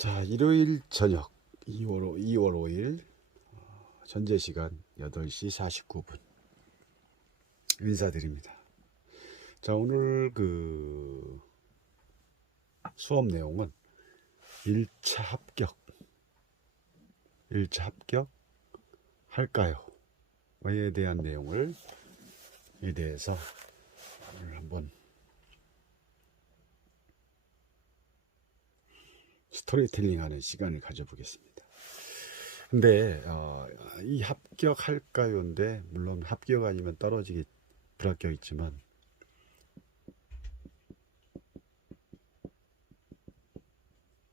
자, 일요일 저녁 2월 5일 현재 시간 8시 49분 인사드립니다. 자, 오늘 수업 내용은 1차 합격 할까요? 에 대한 내용을 에 대해서 오늘 한번 스토리텔링 하는 시간을 가져보겠습니다. 근데 이 합격할까요인데 물론 합격 아니면 떨어지기 불합격 있지만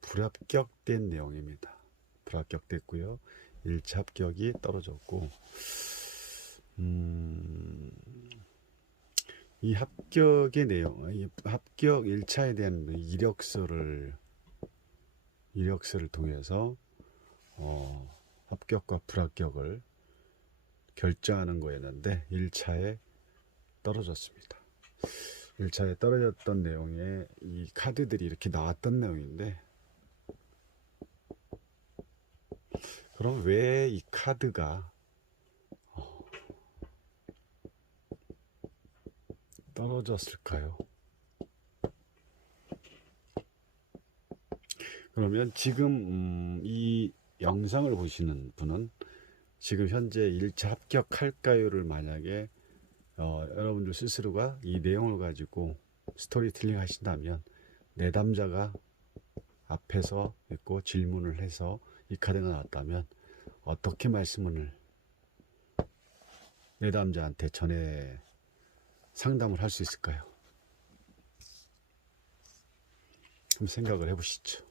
불합격된 내용입니다. 불합격됐고요. 1차 합격이 떨어졌고 이 합격의 내용, 이 합격 1차에 대한 이력서를 통해서 합격과 불합격을 결정하는 거였는데 1차에 떨어졌습니다. 1차에 떨어졌던 내용에 이 카드들이 이렇게 나왔던 내용인데, 그럼 왜 이 카드가 떨어졌을까요? 그러면 지금 이 영상을 보시는 분은 지금 현재 1차 합격할까요를 만약에 여러분들 스스로가 이 내용을 가지고 스토리텔링 하신다면 내담자가 앞에서 있고 질문을 해서 이 카드가 나왔다면 어떻게 말씀을 내담자한테 전해 상담을 할 수 있을까요? 한번 생각을 해보시죠.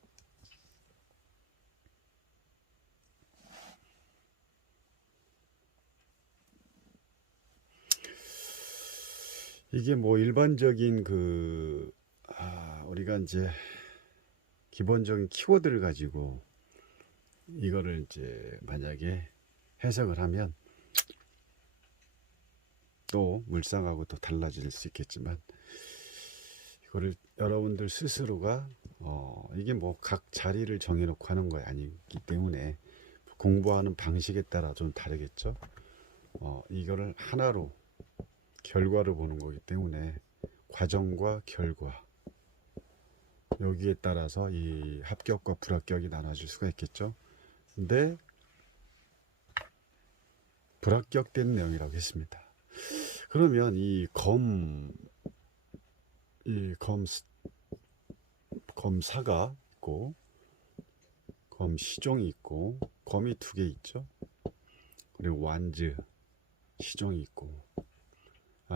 이게 뭐 일반적인 우리가 이제 기본적인 키워드를 가지고 이거를 이제 만약에 해석을 하면 또 물상하고 또 달라질 수 있겠지만, 이거를 여러분들 스스로가 이게 뭐 각 자리를 정해놓고 하는 거 아니기 때문에 공부하는 방식에 따라 좀 다르겠죠. 이거를 하나로 결과를 보는 거기 때문에 과정과 결과, 여기에 따라서 이 합격과 불합격이 나눠질 수가 있겠죠. 근데 불합격된 내용이라고 했습니다. 그러면 검사가 있고 검시종이 있고 검이 2개 있죠. 그리고 완즈 시종이 있고,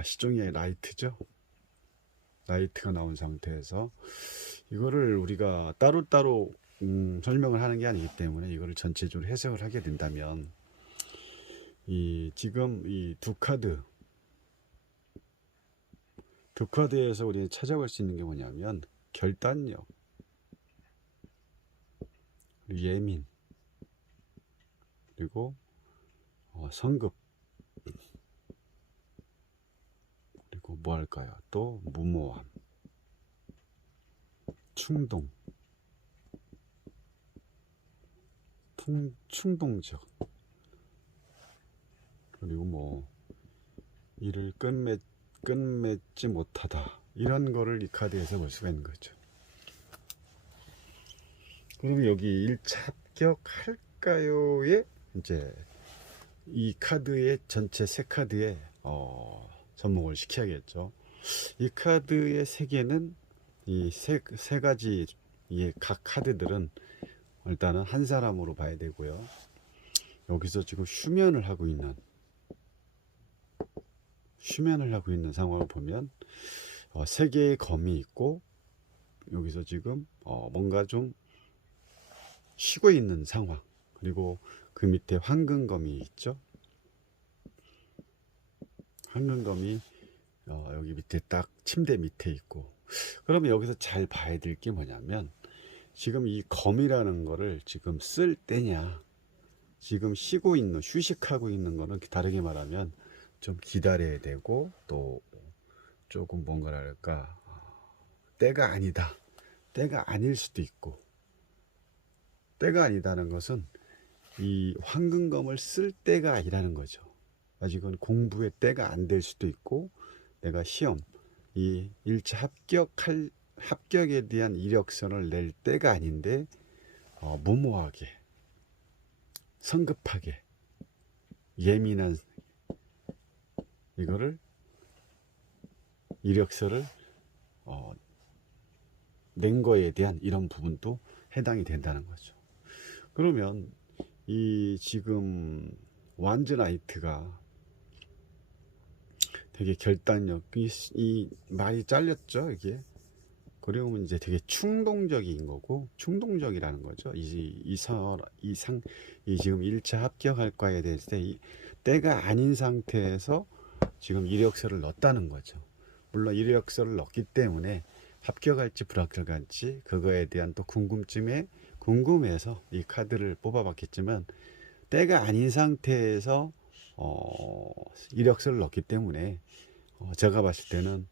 시종이 아니라 라이트죠. 라이트가 나온 상태에서 이거를 우리가 따로따로 설명을 하는 게 아니기 때문에 이거를 전체적으로 해석을 하게 된다면, 지금 이 두 카드에서 우리는 찾아볼 수 있는 게 뭐냐면 결단력, 예민, 그리고 성급, 그리고 뭐 할까요? 또 무모함, 충동, 충동적, 그리고 뭐 일을 끝맺지 못하다, 이런 거를 이 카드에서 볼 수가 있는 거죠. 그럼 여기 1차 합격할까요에 이제 이 카드의 전체 세 카드에 접목을 시켜야겠죠. 이 카드의 세 개는 이 세 가지 각 카드들은 일단은 한 사람으로 봐야 되고요. 여기서 지금 휴면을 하고 있는 상황을 보면 세 개의 검이 있고, 여기서 지금 뭔가 좀 쉬고 있는 상황, 그리고 그 밑에 황금검이 있죠. 황금검이 여기 밑에 딱 침대 밑에 있고, 그러면 여기서 잘 봐야 될 게 뭐냐면, 지금 이 검이라는 거를 지금 쓸 때냐, 지금 휴식하고 있는 거는 다르게 말하면 좀 기다려야 되고, 또 조금 뭔가랄까 때가 아니다, 때가 아닐 수도 있고, 때가 아니다는 것은 이 황금검을 쓸 때가 아니라는 거죠. 아직은 공부의 때가 안 될 수도 있고, 내가 시험 이 1차 합격에 대한 이력서를 낼 때가 아닌데 무모하게 성급하게 예민한 이거를 이력서를 낸 거에 대한 이런 부분도 해당이 된다는 거죠. 그러면 이 지금 완즈나이트가 되게 결단력, 이 말이 잘렸죠, 이게. 그리고 이제 되게 충동적인 거고, 충동적이라는 거죠. 이 지금 1차 합격할 과에 대해서 때가 아닌 상태에서 지금 이력서를 넣었다는 거죠. 물론 이력서를 넣기 때문에 합격할지 불합격할지 그거에 대한 또 궁금해서 이 카드를 뽑아봤겠지만, 때가 아닌 상태에서 이력서를 넣었기 때문에 제가 봤을 때는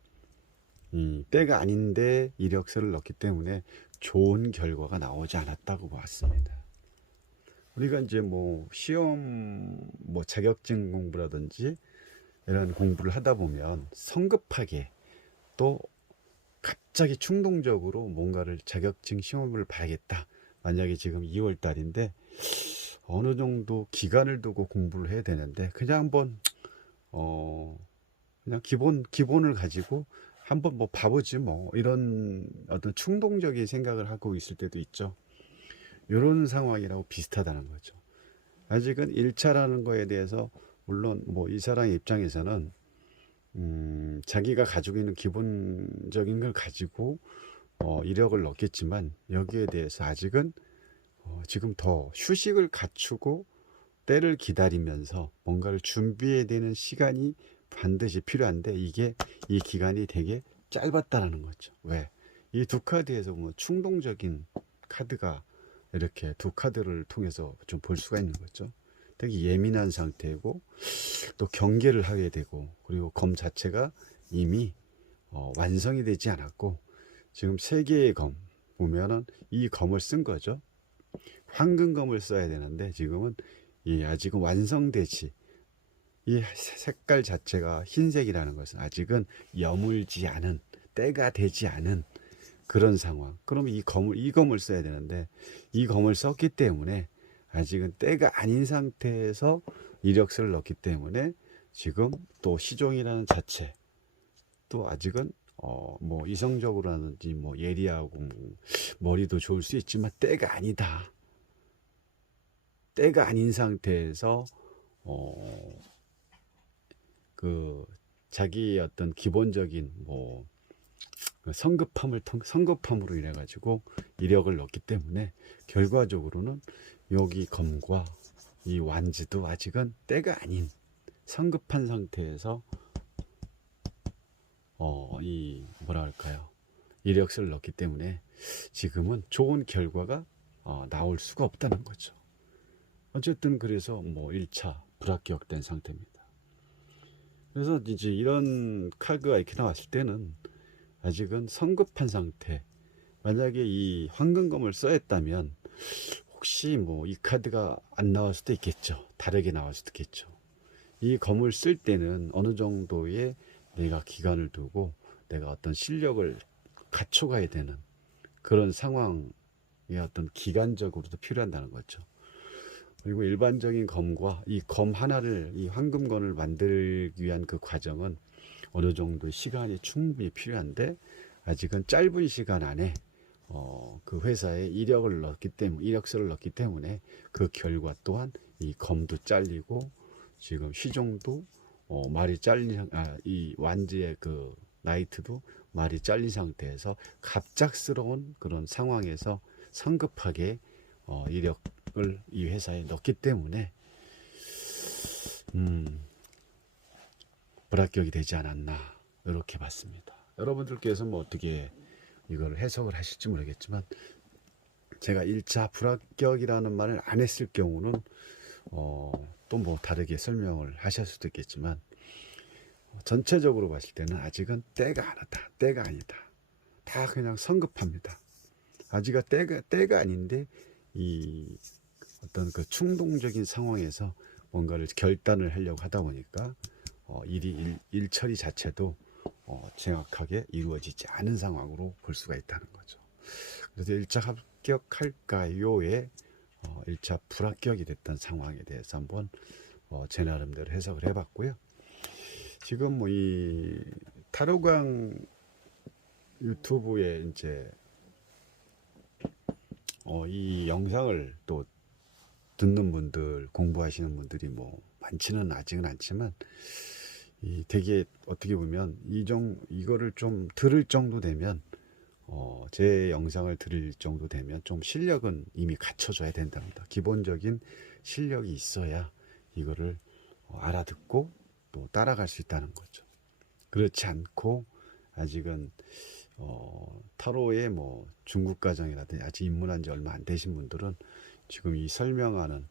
때가 아닌데 이력서를 넣었기 때문에 좋은 결과가 나오지 않았다고 봤습니다. 우리가 이제 뭐 시험 뭐 자격증 공부라든지 이런 공부를 하다 보면 성급하게 또 갑자기 충동적으로 뭔가를 자격증 시험을 봐야겠다. 만약에 지금 2월 달인데 어느 정도 기간을 두고 공부를 해야 되는데 그냥 한번 그냥 기본을 가지고 한번 뭐 봐보지 뭐 이런 어떤 충동적인 생각을 하고 있을 때도 있죠. 이런 상황이라고 비슷하다는 거죠. 아직은 1차라는 거에 대해서 물론 뭐 이 사람 입장에서는 자기가 가지고 있는 기본적인 걸 가지고 이력을 넣겠지만 여기에 대해서 아직은 지금 더 휴식을 갖추고 때를 기다리면서 뭔가를 준비해야 되는 시간이 반드시 필요한데 이게 이 기간이 되게 짧았다라는 거죠. 왜? 이 두 카드에서 뭐 충동적인 카드가 이렇게 두 카드를 통해서 좀 볼 수가 있는 거죠. 되게 예민한 상태고 또 경계를 하게 되고 그리고 검 자체가 이미 완성이 되지 않았고 지금 세 개의 검 보면은 이 검을 쓴 거죠. 황금검을 써야 되는데 지금은 아직은 완성되지 이 색깔 자체가 흰색이라는 것은 아직은 여물지 않은 때가 되지 않은 그런 상황. 그러면 이 검을 써야 되는데 이 검을 썼기 때문에 아직은 때가 아닌 상태에서 이력서를 넣기 때문에 지금 또 시종이라는 자체 또 아직은 뭐 이성적으로라든지 뭐 예리하고 뭐 머리도 좋을 수 있지만 때가 아니다. 때가 아닌 상태에서 그 자기의 어떤 기본적인 뭐 성급함으로 인해 가지고 이력을 넣기 때문에 결과적으로는 여기 검과 이 완지도 아직은 때가 아닌 성급한 상태에서 이 뭐라 할까요? 이력서를 넣기 때문에 지금은 좋은 결과가 나올 수가 없다는 거죠. 어쨌든 그래서 뭐 1차 불합격된 상태입니다. 그래서 이제 이런 카드가 이렇게 나왔을 때는 아직은 성급한 상태. 만약에 이 황금검을 써했다면 혹시 뭐 이 카드가 안 나올 수도 있겠죠. 다르게 나올 수도 있겠죠. 이 검을 쓸 때는 어느 정도의 내가 기간을 두고 내가 어떤 실력을 갖춰가야 되는 그런 상황이 어떤 기간적으로도 필요한다는 거죠. 그리고 일반적인 검과 이 검 하나를 이 황금검을 만들기 위한 그 과정은 어느 정도의 시간이 충분히 필요한데 아직은 짧은 시간 안에 그 회사에 이력서를 넣기 때문에 그 결과 또한 이 검도 잘리고 지금 시종도 이 완지의 그 나이트도 말이 잘린 상태에서 갑작스러운 그런 상황에서 성급하게 이력을 이 회사에 넣기 때문에 불합격이 되지 않았나 이렇게 봤습니다. 여러분들께서 뭐 어떻게 이걸 해석을 하실지 모르겠지만 제가 1차 불합격이라는 말을 안 했을 경우는 또 뭐 다르게 설명을 하실 수도 있겠지만 전체적으로 봤을 때는 아직은 때가 아니다. 다 그냥 성급합니다. 아직은 때가 아닌데 이 어떤 그 충동적인 상황에서 뭔가를 결단을 하려고 하다 보니까 일 처리 자체도 정확하게 이루어지지 않은 상황으로 볼 수가 있다는 거죠. 그래서 1차 합격할까요에 1차 불합격이 됐던 상황에 대해서 한번 제 나름대로 해석을 해봤고요. 지금 뭐 이 타로강 유튜브에 이제 이 영상을 또 듣는 분들, 공부하시는 분들이 뭐 많지는 아직은 않지만 이 되게 어떻게 보면 이거를 좀 들을 정도 되면 제 영상을 들을 정도 되면 좀 실력은 이미 갖춰줘야 된답니다. 기본적인 실력이 있어야 이거를 알아듣고 또 따라갈 수 있다는 거죠. 그렇지 않고 아직은 타로의 뭐 중국 가정이라든지 아직 입문한 지 얼마 안 되신 분들은 지금 이 설명하는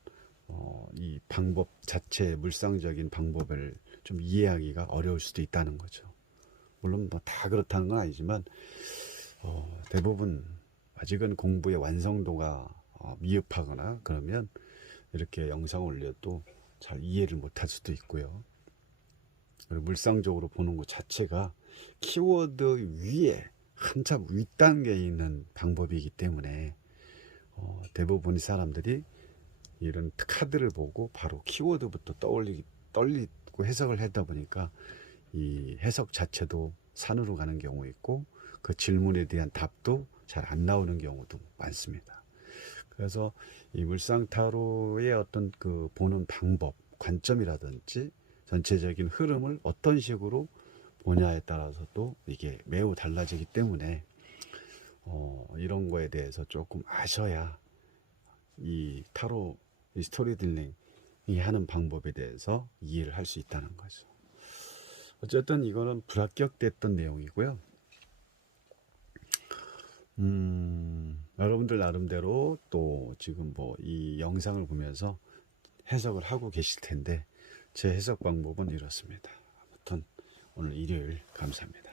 이 방법 자체 물상적인 방법을 좀 이해하기가 어려울 수도 있다는 거죠. 물론 뭐 다 그렇다는 건 아니지만 대부분 아직은 공부의 완성도가 미흡하거나 그러면 이렇게 영상 올려도 잘 이해를 못할 수도 있고요. 그리고 물상적으로 보는 것 자체가 키워드 위에 한참 윗단계에 있는 방법이기 때문에 대부분의 사람들이 이런 카드를 보고 바로 키워드부터 떨리고 해석을 하다 보니까 이 해석 자체도 산으로 가는 경우 있고 그 질문에 대한 답도 잘 안 나오는 경우도 많습니다. 그래서 이 물상타로의 어떤 그 보는 방법, 관점이라든지 전체적인 흐름을 어떤 식으로 보냐에 따라서도 이게 매우 달라지기 때문에 이런 거에 대해서 조금 아셔야 이 타로 이 스토리텔링 이 하는 방법에 대해서 이해를 할 수 있다는 거죠. 어쨌든 이거는 불합격됐던 내용이고요. 여러분들 나름대로 또 지금 뭐 이 영상을 보면서 해석을 하고 계실 텐데 제 해석 방법은 이렇습니다. 아무튼 오늘 일요일 감사합니다.